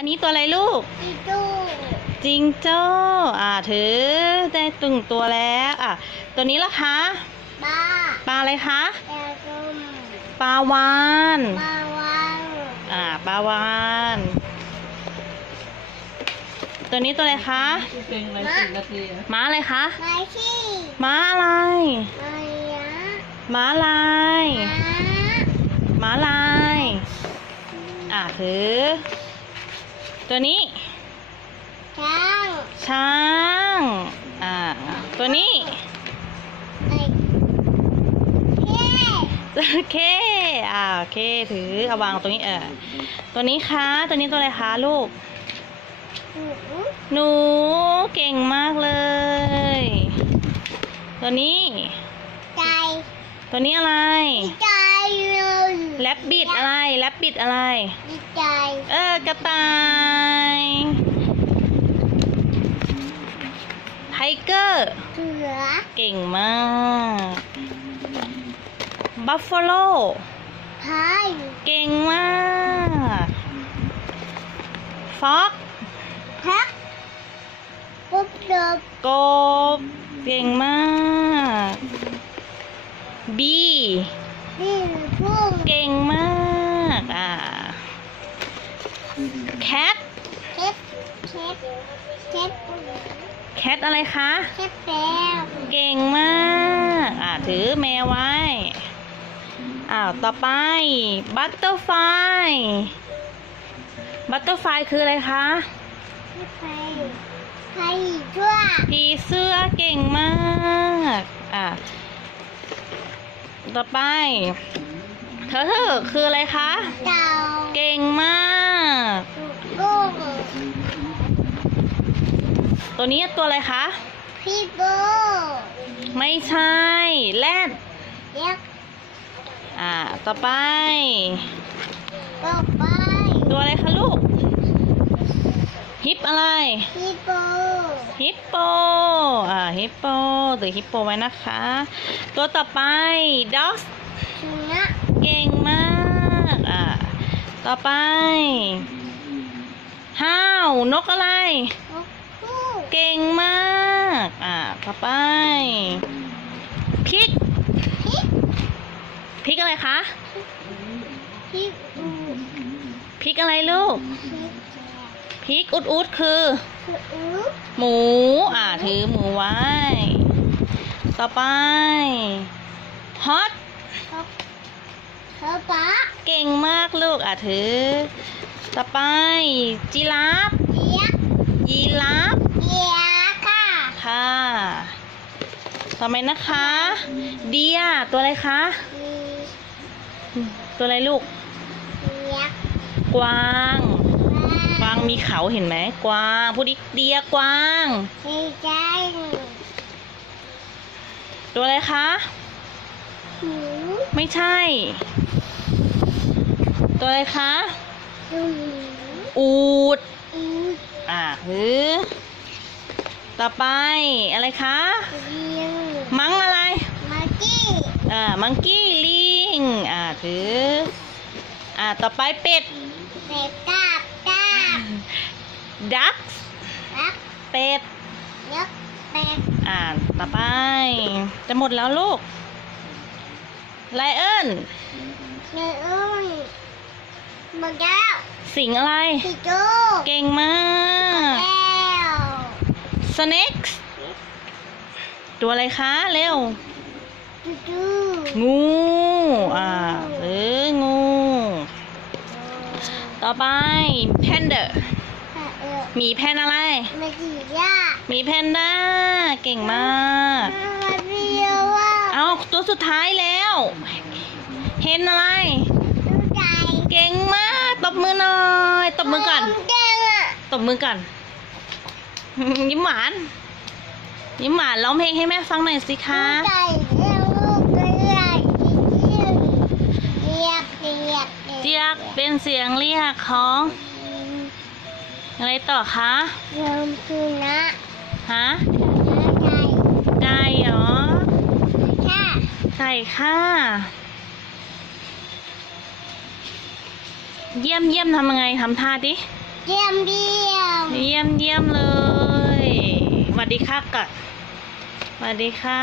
อันนี้ตัวอะไรลูกจิงโจ้จิงโจ้ถือได้ตึงตัวแล้วตัวนี้ล่ะคะปลาปลาอะไรคะปลาส้มปลาวานปลาวาน ปลาวานตัวนี้ตัวอะไรคะม้าอะไรคะไม้ขี้ม้าอะไรไม้ยะม้าลายม้าลายถือตัวนี้ช้าง ตัวนี้ไอ้เคโอเคถือเอาวางตรงนี้ตัวนี้คะตัวนี้ตัวอะไรคะลูกหนูเก่งมากเลยตัวนี้ไก่ตัวนี้อะไรไก่แรบบิทอะไรแรบบิทอะไรไก่กระต่ายไทเกอร์เสือเก่งมากบัฟฟาโลพาย เก่งมากฟ็อกแพ็กปุ๊บเดิบกบเก่งมากบีนี่พุ่งเก่งมากแคทแคทอะไรคะแคทแมวเก่งมากถือแมวไว้ต่อไปบัตเตอร์ไฟคืออะไรคะไข่ชั่วผีเสื้อเก่งมากต่อไปเธอคืออะไรคะเต่าเก่งมากกุ้งตัวนี้ตัวอะไรคะพี่โบไม่ใช่แรดยักษ์ต่อไปตัวอะไรคะลูกฮิปอะไรฮิปโปฮิปโปฮิปโปถือฮิปโปไว้นะคะตัวต่อไปด็อกสุนัขเก่งมากต่อไปห้าวนกอะไรเก่งมากต่อไปพิกอะไรคะพิกอะไรลูกพิกอุดคือหมูถือหมูไว้ต่อไปฮอตเก่งมากลูกถือต่อไปจีราฟค่ะต่อไปนะคะเดียตัวอะไรคะตัวอะไรลูกกวางมีเขาเห็นไหมกวางพูดดิเดียกวางตัวอะไรคะไม่ใช่ตัวอะไรคะอูฐต่อไปอะไรคะมังอะไรมังกี้ลิงถือต่อไปเป็ดดักเป็ดต่อไปจะหมดแล้วลูกไลเอิ้นหมดแล้วสิงอะไรเก่งมากสเน็กตัวอะไรคะเร็วงูงูต่อไปแพนเดอร์หมีแพนอะไรหมีแพนด้าเก่งมากเอาตัวสุดท้ายแล้วเห็นอะไรเก่งมากตบมือหน่อยตบมือก่อนยิ้มหวานร้องเพลงให้แม่ฟังหน่อยสิคะเรียกเป็นเสียงเรียกของอะไรต่อคะคือนะไก่เหรอไก่ค่ะ เยี่ยมทำยังไงทำท่าดิ เยี่ยมเยี่ยม เยี่ยมเยี่ยมเลยสวัสดีค่ะก่อนสวัสดีค่ะ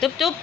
จุ๊บจุ๊บ